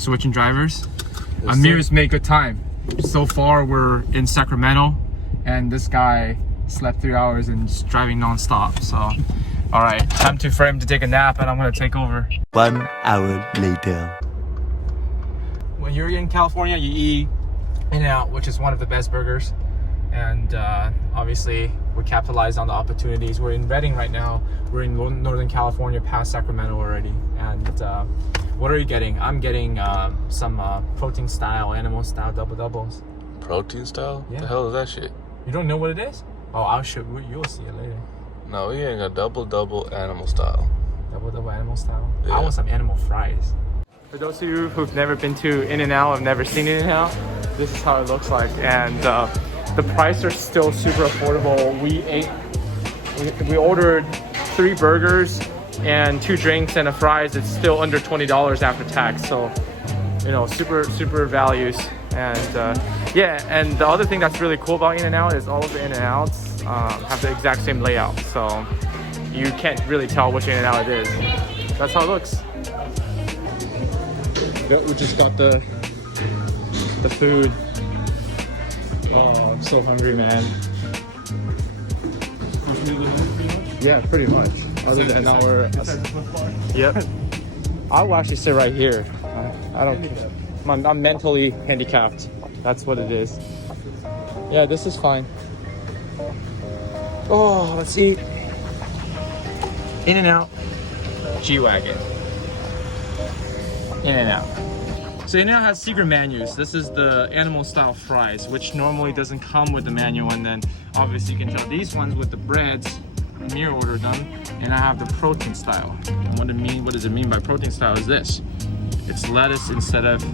switching drivers. Yes, Amir's made good time. So far, we're in Sacramento, and this guy slept 3 hours and just driving non-stop. So, all right, time for him to take a nap, and I'm gonna take over. 1 hour later. When you're in California, you eat In-N-Out, which is one of the best burgers, and obviously we capitalized on the opportunities. We're in Redding right now. We're in Northern California, past Sacramento already. And what are you getting? I'm getting some protein style, animal style double doubles. Protein style? Yeah. The hell is that shit? You don't know what it is? Oh, I'll show you. You'll see it later. No, we ain't got double animal style. Double animal style. Yeah. I want some animal fries. For those of you who've never been to In-N-Out, have never seen In-N-Out, this is how it looks like. And the prices are still super affordable. We ordered 3 burgers and 2 drinks and a fries. It's still under $20 after tax. So, you know, super values. And yeah, and the other thing that's really cool about In-N-Out is all of the In-N-Outs have the exact same layout. So you can't really tell which In-N-Out it is. That's how it looks. We just got the food. Oh, I'm so hungry, man. Yeah, pretty much. Other than our... Yep. I'll actually sit right here. I don't care. I'm mentally handicapped. That's what it is. Yeah, this is fine. Oh, let's eat. In-N-Out. G-Wagon. In-N-Out. So In-N-Out has secret menus. This is the animal style fries, which normally doesn't come with the menu, and then obviously you can tell these ones with the breads. Amir ordered them, and I have the protein style. And what does it mean by protein style is this. It's lettuce instead of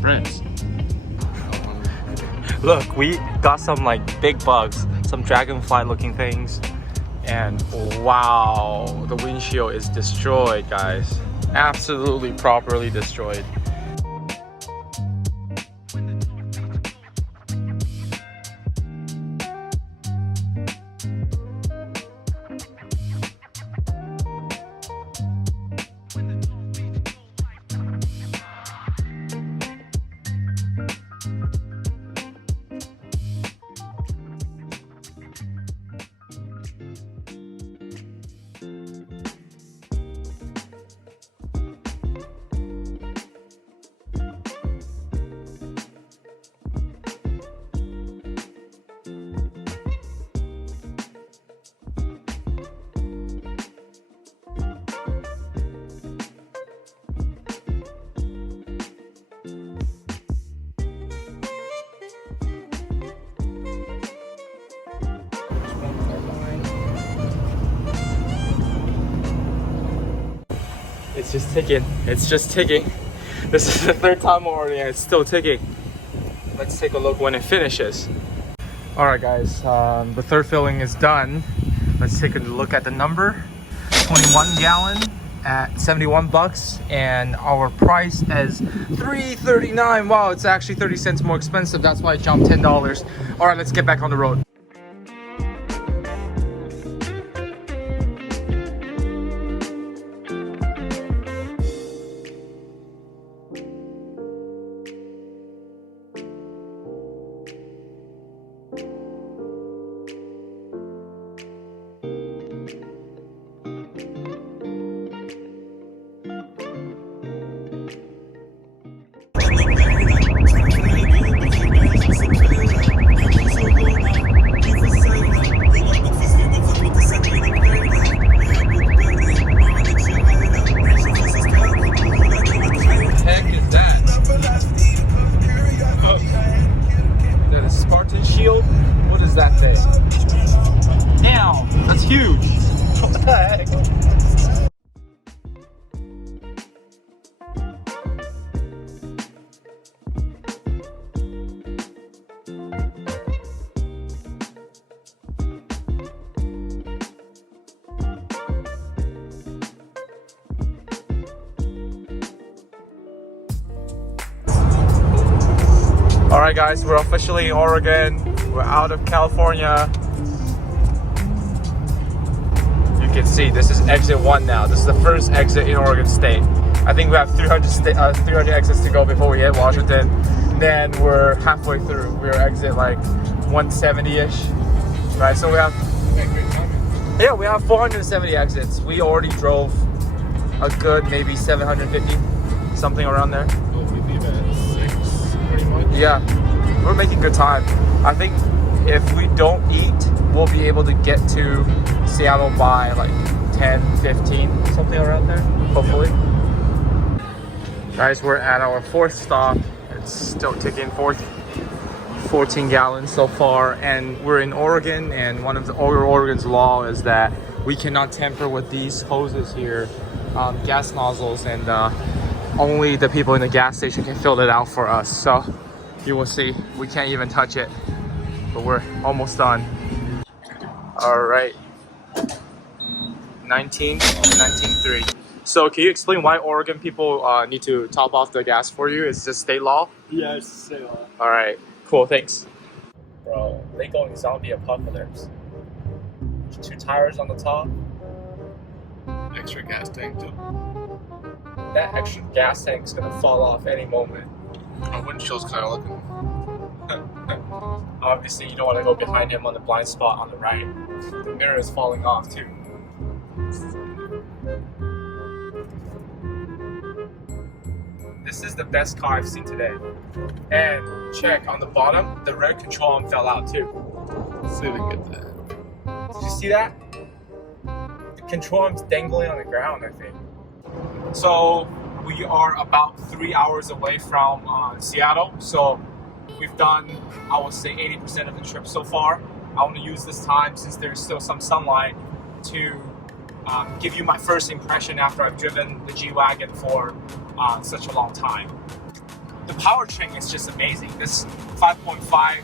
breads. Look, we got some like big bugs, some dragonfly looking things, and wow, the windshield is destroyed, guys. Absolutely properly destroyed. It's just ticking. It's just ticking. This is the 3rd time we're ordering and it's still ticking. Let's take a look when it finishes. All right, guys, the 3rd filling is done. Let's take a look at the number. 21 gallon at 71 bucks, and our price is $3.39. Wow, it's actually 30 cents more expensive. That's why it jumped $10. All right, let's get back on the road. That thing. Damn, that's huge. What the heck? All right, guys, we're officially in Oregon. We're out of California. You can see this is exit 1 now. This is the first exit in Oregon State. I think we have 300 exits to go before we hit Washington. Then we're halfway through. We're exit like 170-ish, right? So we have, yeah, we have 470 exits. We already drove a good maybe 750, something around there. Oh, we leave at 6, pretty much. Yeah, we're making good time. I think if we don't eat, we'll be able to get to Seattle by like 10, 15, something around there, hopefully. Guys, we're at our 4th stop. It's still ticking, 14 gallons so far, and we're in Oregon, and one of the Oregon's law is that we cannot tamper with these hoses here, gas nozzles, and only the people in the gas station can fill it out for us. So you will see, we can't even touch it, but we're almost done. All right, 19.3. So can you explain why Oregon people need to top off the gas for you? Is this state law? Yeah, it's state law. All right, cool, thanks. Bro, they going zombie apocalypse. 2 tires on the top. Extra gas tank too. That extra gas tank's gonna fall off any moment. Our windshield's kind of looking. Obviously, you don't want to go behind him on the blind spot on the right. The mirror is falling off too. This is the best car I've seen today. And check on the bottom, the rear control arm fell out too. Let's see if we can get that. Did you see that? The control arm's dangling on the ground, I think. So we are about 3 hours away from Seattle. So we've done, I would say, 80% of the trip so far. I want to use this time, since there's still some sunlight, to give you my first impression after I've driven the G-Wagon for such a long time. The powertrain is just amazing. This 5.5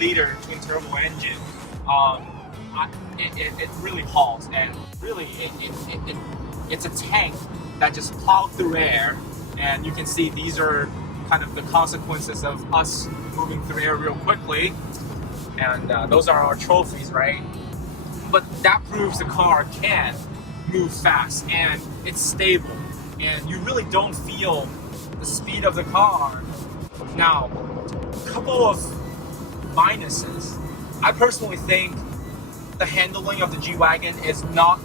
liter twin turbo engine, it really hauls, and really it's a tank that just plowed through air, and you can see these are kind of the consequences of us moving through air real quickly, and those are our trophies, right? But that proves the car can move fast, and it's stable, and you really don't feel the speed of the car. Now, a couple of minuses. I personally think the handling of the G-Wagon is not,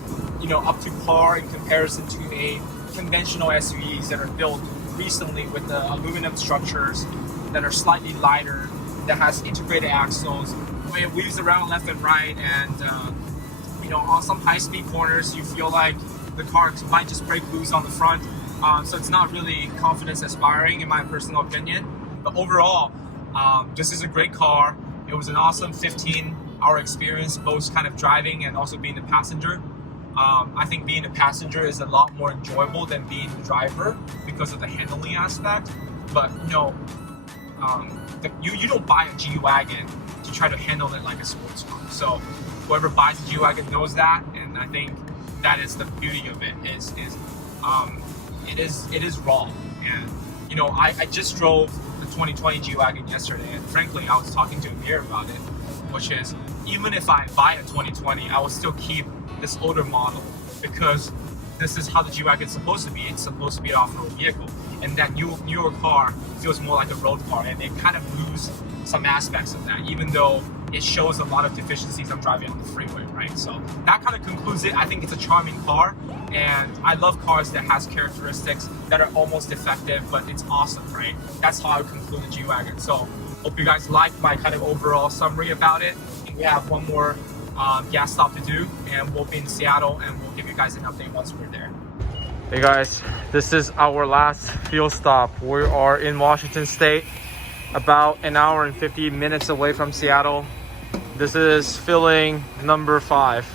up to par in comparison to a conventional SUVs that are built recently with the aluminum structures that are slightly lighter, that has integrated axles. It weaves around left and right, and on some high-speed corners, you feel like the car might just break loose on the front. So it's not really confidence-inspiring, in my personal opinion. But overall, this is a great car. It was an awesome 15-hour experience, both kind of driving and also being a passenger. I think being a passenger is a lot more enjoyable than being the driver because of the handling aspect. But you don't buy a G-Wagon to try to handle it like a sports car. So whoever buys a G-Wagon knows that, and I think that is the beauty of it. It is raw. And I just drove the 2020 G-Wagon yesterday, and frankly, I was talking to Amir about it, which is, even if I buy a 2020, I will still keep this older model, because this is how the G-Wagon is supposed to be. It's supposed to be an off-road vehicle, and that newer car feels more like a road car, and they kind of lose some aspects of that, even though it shows a lot of deficiencies of driving on the freeway, right? So that kind of concludes it. I think it's a charming car, and I love cars that has characteristics that are almost defective, but it's awesome, right? That's how I would conclude the G-Wagon. So hope you guys like my kind of overall summary about it. We have one more gas stop to do, and we'll be in Seattle, and we'll give you guys an update once we're there. Hey guys, this is our last fuel stop. We are in Washington State, about an hour and 50 minutes away from Seattle. This is filling number 5.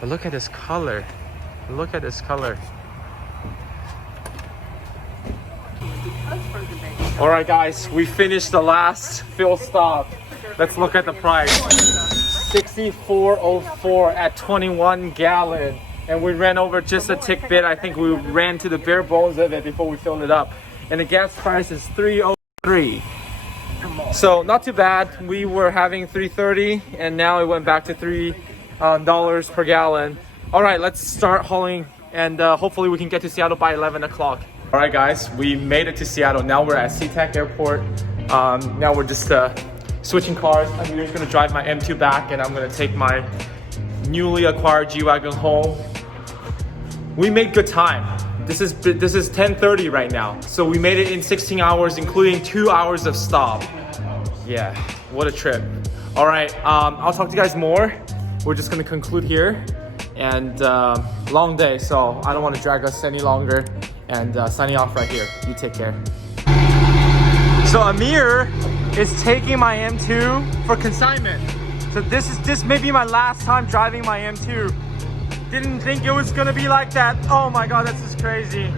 But look at this color. Look at this color. All right guys, we finished the last fuel stop. Let's look at the price. $64.04 at 21 gallon. And we ran over just a tick bit. I think we ran to the bare bones of it before we filled it up. And the gas price is $3.03. So not too bad. We were having $3.30, and now it went back to $3 per gallon. All right, let's start hauling and hopefully we can get to Seattle by 11 o'clock. All right, guys, we made it to Seattle. Now we're at SeaTac Airport. Now we're just switching cars. Amir's gonna drive my M2 back, and I'm gonna take my newly acquired G-Wagon home. We made good time. This is 10:30 right now, so we made it in 16 hours, including 2 hours of stop. Yeah, what a trip. All right, I'll talk to you guys more. We're just gonna conclude here, and long day, so I don't want to drag us any longer. And signing off right here. You take care. So Amir is taking my M2 for consignment. So this may be my last time driving my M2. Didn't think it was gonna be like that. Oh my god, this is crazy.